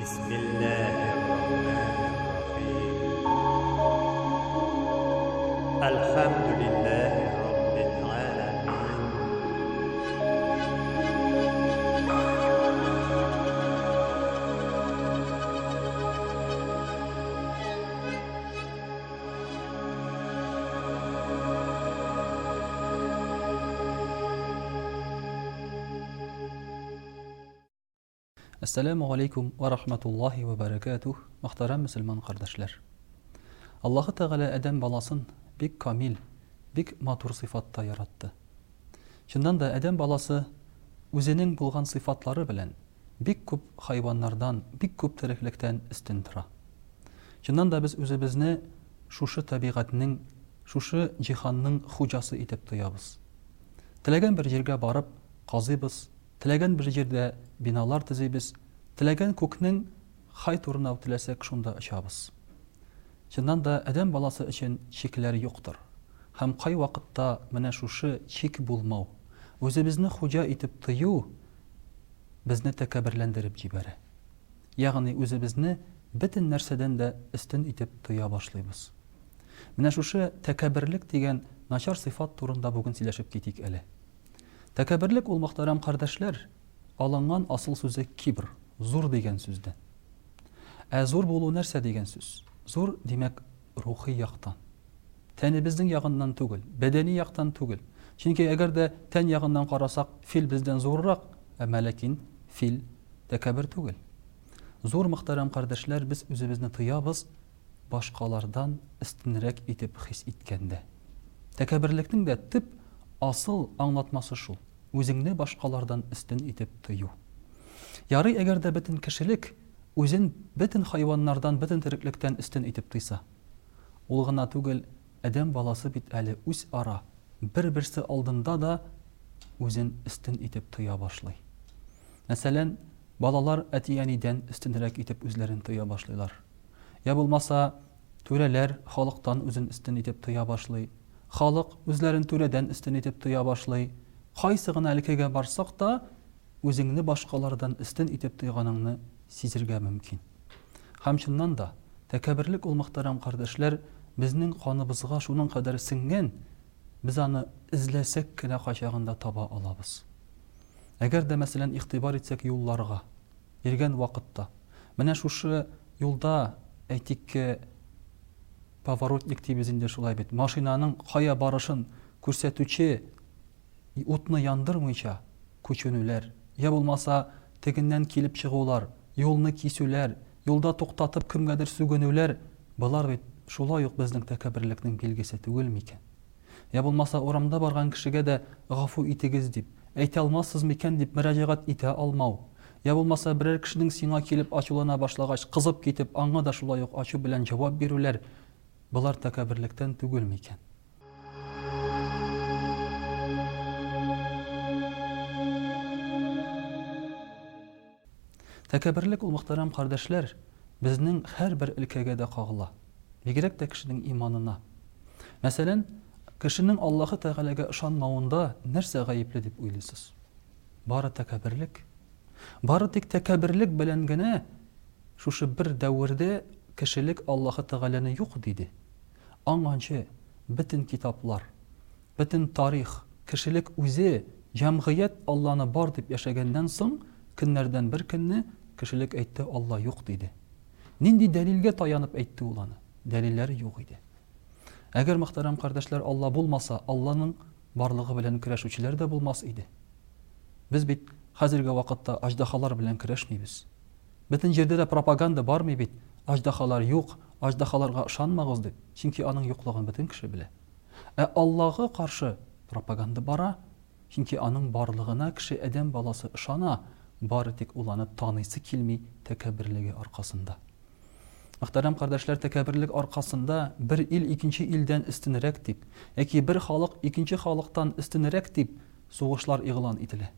بسم الله الرحمن الرحيم الحمد لله رب العالمين Assalamu alaikum wa rahmatullahi wa barakatuh. Muhtaram Müslüman kardeşler. Allah-u Teala Adem balasın bik kamil, bik matur sıfatta yarattı. Şundan da Adem balası özünün bulgan sıfatları bilen bik köp hayvanlardan, bik köp tiriklikten üstün tura. Şundan da biz özübizni şuşu tabiatının, şuşu cihanның hujası itip tuyabız. Tilegen bir yerge barıp qazıbız, tilegen bir yerde binalar tizibіз, тілеген көкнің қай турына тілесек шунда ұшабыз. Шыннан да әдәм баласы үшін шекілері жоқтыр. Һәм қай вақытта менә шушы шек булмау, өзебезне хуҗа итеп тыю безне тәкәбберләндереп җибәрә. Ягъни үзебезне бөтен нәрсәдән дә өстен итеп тыя башлыйбыз. Менә шушы тәкәбберлек дигән начар сыйфат турында бүген сөйләшеп китик әле. Тәкәбберлек ул мөхтәрәм кардәшләр, алынган асыл сүзе кибр, зур дигән сүздән. Зур булу нәрсә дигән сүз? Зур димәк рухи яктан. Тәнебезнең ягыннан түгел, бәдәни яктан түгел. Чөнки әгәр дә тән ягыннан карасак, фил бездән зуррак, ләкин фил тәкәббер түгел. Зур мөхтәрәм кардәшләр, без үзебезне тыябыз башкалардан өстенрәк итеп хис иткәндә. Тәкәбберлекнең дә төп асыл аңлатмасы шул. Үзеңне башкалардан өстен итеп тыю. Ярый әгәр дә бөтен кешелек үзен бөтен хайваннардан, бөтен тереклектән өстен итеп тыйса. Ул гына түгел, Адәм баласы бит әле үз ара бер-берсе алдында да үзен өстен итеп тыя башлый. Мәсәлән, балалар әти-әнидән өстенрәк итеп үзләрен тыя башлыйлар. Я булмаса, түрәләр халыктан үзен өстен итеп тыя башлый. Халык үзләрен түрәдән өстен итеп тыя башлый. Кайсы гына өлкәгә барсак та, үзеңне башкалардан өстен итеп тыйганыңны сизергә мөмкин. Һәм шуннан да тәкәбберлек ул мөхтәрәм кардәшләр, безнең каныбызга шуның кадәр сеңгән, без аны эзләсәк кенә кайчагында таба алабыз. Әгәр дә мәсәлән игътибар итсәк юлларга, йөргән вакытта, менә шушы юлда әйтик поворотник тибез инде шулай бит, машинаның кая барышын күрсәтүче утны яндырмыйча көчөнүләр, я булмаса тегеннән килеп чыгулар, юлны кисүләр, юлда туктатып кемгәдер сүгенүләр, булар бит шулай ук безнең тәкәбберлекнең билгесе түгел микән? Я булмаса урамда барган кешегә дә гафу итегез дип, әйтә алмассыз микән дип мөрәҗәгать итә алмау. Я булмаса берәр кешенең сиңа килеп ачулана башлагач, кызып китеп, аңа да шулай ук ачу белән җавап бирүләр, булар тәкәбберлектән түгел микән? Тәкәбберлек ул мөхтәрәм кардәшләр, безнең һәрбер өлкәгә дә кагыла. Бигрәк тә кешенең иманына. Мәсәлән, кешенең Аллаһы Тәгаләгә ышанмавында нәрсә гаепле дип уйлыйсыз? Бары тәкәбберлек. Бары тик тәкәбберлек белән генә шушы бер дәврдә кешелек Аллаһы Тәгаләне юк диде. Аңанчы бөтен китаплар, бөтен тарих, кешелек үзе, җәмгыять Алланы бар дип яшәгәннән соң, көннәрдән бер көнне кешелек әйтте, Алла юк диде. Нинди дәлилгә таянып әйтте ул аны? Дәлилләре юк иде. Әгәр мөхтәрәм кардәшләр, Алла булмаса, Алланың барлыгы белән көрәшүчеләр дә булмас иде. Без бит хәзерге вакытта аҗдахалар белән көрәшмибез. Бөтен җирдә дә пропаганда бармый бит. Аҗдахалар юк, аҗдахаларга ышанмагыз дип. Чөнки аның юклыгын бөтен кеше белә. Аллага каршы пропаганда бара, чөнки аның барлыгына кеше Адәм баласы ышана. Бары тик ул аны таныйсы килми тәкәбберлеге аркасында. Мөхтәрәм кардәшләр, тәкәбберлек аркасында бер ил икенче илдән өстенрәк дип, яки бер халык икенче халыктан өстенрәк дип сугышлар игълан ителә.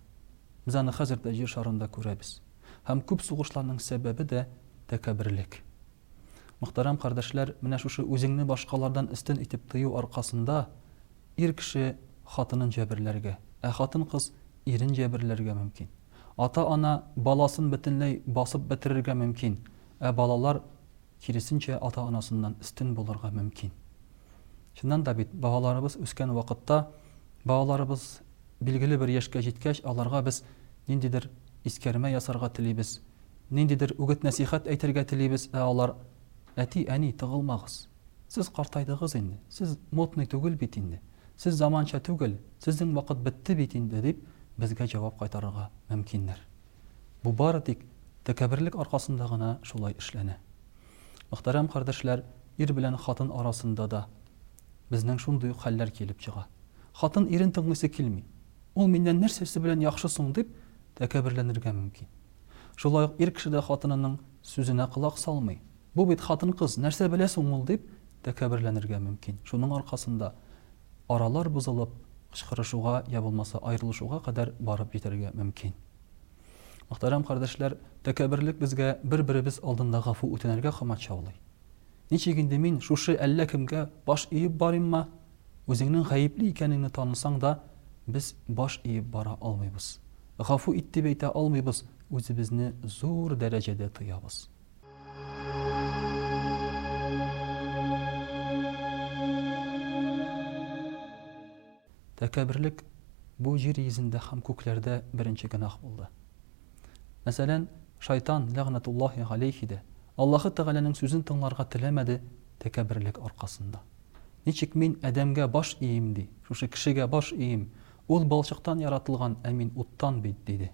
Без аны хәзер дә җир шарында күрәбез. Һәм күп сугышларның сәбәбе дә тәкәбберлек. Мөхтәрәм кардәшләр, менә шушы үзеңне башкалардан өстен итеп тыю аркасында ир кеше хатынын җәберләргә, хатын кыз ирен җәберләргә мөмкин. Ата-ана баласын бөтенләй басып бетерергә мөмкин, балалар киресенчә ата-анасыннан өстен булырга мөмкин. Шуннан да бит балаларыбыз үскән вакытта, балаларыбыз билгеле бер яшькә җиткәч, аларга без ниндидер искәрмә ясарга телибез, ниндидер үгет насихат әйтергә телибез, алар әти, әни, тыгылмагыз. Сез картайдыгыз инде. Сез модный түгел бит инде. Сез заманча түгел. Сезнең вакыт бетте бит инде дип безгә җавап кайтарырга мөмкиннәр. Бу бары тик тәкәбберлек аркасында гына шулай эшләнә. Мөхтәрәм кардәшләр, ир белән хатын арасында да безнең шундый хәлләр килеп чыга. Хатын ирен тыңлыйсы килми. Ул миннән нәрсәсе белән яхшы соң дип тәкәбберләнергә мөмкин. Шулай ук ир кеше дә хатынының сүзенә кулак салмый. Бу бит хатын-кыз, нәрсә белә соң ул дип тәкәбберләнергә мөмкин. Шуның аркасында аралар бузылып, кычкырышуга я булмаса аерылышуга кадәр барып җитәргә мөмкин. Мөхтәрәм кардәшләр, тәкәбберлек безгә бер-беребез алдында гафу үтенергә кымачаулый. Ничек инде мин шушы әллә кемгә баш иеп барыйммы? Үзеңнең гаепле икәнеңне танысаң да, без баш иеп бара алмыйбыз. Гафу ит дип әйтә алмыйбыз, үзебезне зур дәрәҗәдә тыябыз. Тәкәбберлек бу җир йөзендә һәм күкләрдә беренче гынах булды. Мәсәлән, шайтан ләгънәтуллаһи галейһи дә Аллаһы Тәгаләнең сүзен тыңларга теләмәде тәкәбберлек аркасында. Ничек мин адәмгә баш ием ди, шушы кешегә баш ием, ул балчыктан яратылган, ә мин уттан бит диде.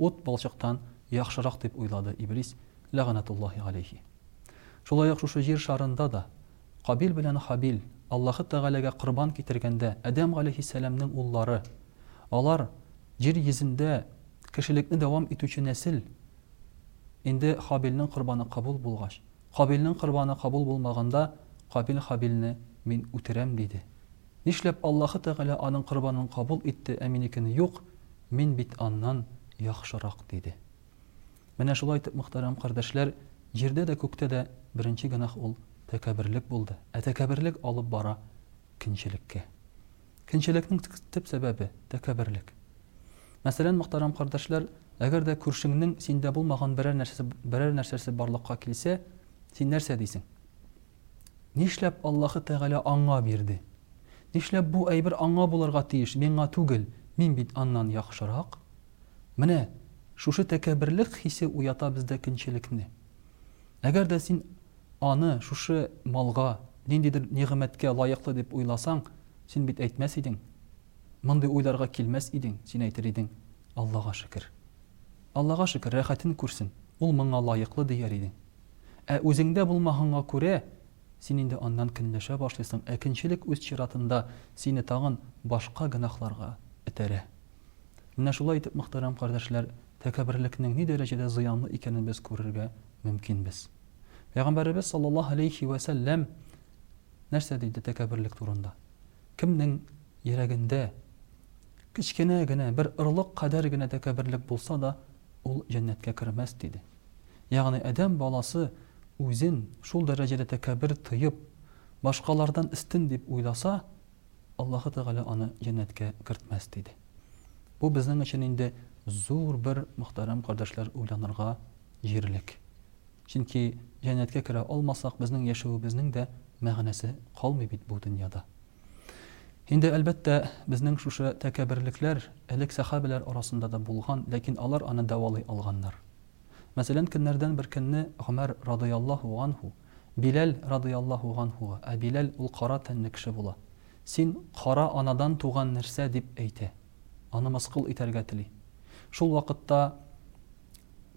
Ут балчыктан яхшырак дип уйлады Иблис ләгънәтуллаһи галейһи. Шулай ук шушы җир шарында да Кабил белән Хабил Аллаһы Тәгаләгә курбан китергәндә Адәм галейһиссәламның уллары, алар җир йөзендә кешелекне дәвам итүче нәсел, инде Хабилнең курбаны кабул булгач, Кабилнең курбаны кабул булмаганда, Кабил Хабилне мин үтерәм диде. Нишләп Аллаһы Тәгалә аның курбанын кабул итте, ә минекене юк, мин бит аннан яхшырак диде. Менә шулай итеп, мөхтәрәм кардәшләр, җирдә дә күктә дә беренче гынах ул тәкәбберлек булды. Тәкәбберлек алып бара кинчелеккә. Кинчелекнең төп сәбәбе тәкәбберлек. Мәсәлән, мөхтәрәм кардәшләр, әгәр дә күршеңнең синдә булмаган берәр нәрсәсе барлыкка килсә, син нәрсә дисең? Нишләп Аллаһы Тәгалә аңа бирде? Нишләп бу әйбер аңа булырга тиеш, миңа түгел, мин бит аннан яхшырак? Менә шушы тәкәбберлек хисе уята бездә кинчелекне. Әгәр дә син аны шушы малга, ниндидер нигъмәткә лаеклы дип уйласаң, син бит әйтмәс идең. Мондый уйларга килмәс идең, син әйтер идең: Аллаһка шөкер. Аллаһка шөкер, рәхәтен күрсен. Ул моңа лаеклы дияр идең. Үзеңдә булмаганга күрә, син инде аннан көнләшә башлыйсың. Кинчелек үз чиратында сине тагын башка гынахларга этәрә. Менә шулай итеп, мөхтәрәм кардәшләр, тәкәбберлекнең ни дәрәҗәдә зыянлы икәнен без күрергә мөмкинбез. Пәйгамбәрбез саллаллаһу алейхи ва саллям нәрсә диде тәкәбберлек турында? Кемнең йөрәгендә кичкенә генә бер ырлык кадәр генә тәкәбберлек булса да, ул җәннәткә кермәс диде. Ягъни адәм баласы үзен шул дәрәҗәдә тәкәббер тыеп, башкалардан истин дип уйласа, Аллаһы Тәгалә аны җәннәткә кертмәс диде. Бу безнең өчен инде зур бер, мөхтәрәм кардәшләр, уйланырга җирлек. Чөнки җәннәткә керә алмасак, безнең яшәүебезнең дә мәгънәсе калмый бит бу дөньяда. Инде әлбәттә безнең шушы тәкәбберлекләр элек сахабалар арасында да булган, ләкин алар аны дәвалый алганнар. Мәсәлән, көннәрдән бер көнне Умар радиллаһу анһу, Билал радиллаһу анһу, Билал ул кара тәнле кеше була. Син кара анадан туган нәрсә дип әйтә. Аны мыскыл итәргә тели. Шул вакытта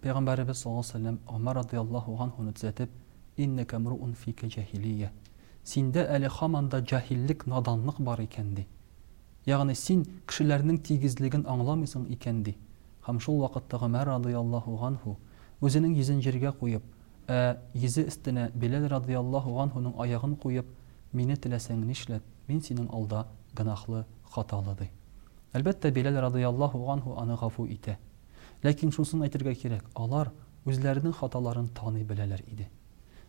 Пәйгамбәрбез саллаллаһу алейһи ва саллям Умар радиллаһу анһуны төзәтеп: "Иннәка мруун фика җаһилия." Синдә әле һаманда җаһиллек, наданлык бар икән ди. Ягъни син кешеләрнең тигезлеген аңламыйсың икән ди. Һәм шул вакытта Умар радиллаһу анһу үзенең йөзен җиргә куеп, йөзе өстенә Билал радиллаһу анһуның аягын куеп: "Мине теләсәң нишләт, мин синең алда гынахлы, хаталы" ди. Әлбәттә, Билал радиллаһу анһу аны гафу итә. Ләкин шусын әйтергә кирәк, алар үзләренең хаталарын таный беләләр иде.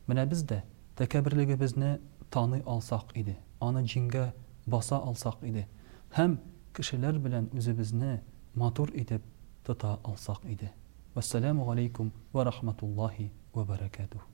Менә без дә тәкәбберлегебезне таный алсак иде, аны җиңгә баса алсак иде, һәм кешеләр белән үзебезне матур итеп, тота алсак иде. Вассаламу алейкум ва рахматуллахи ва баракатух.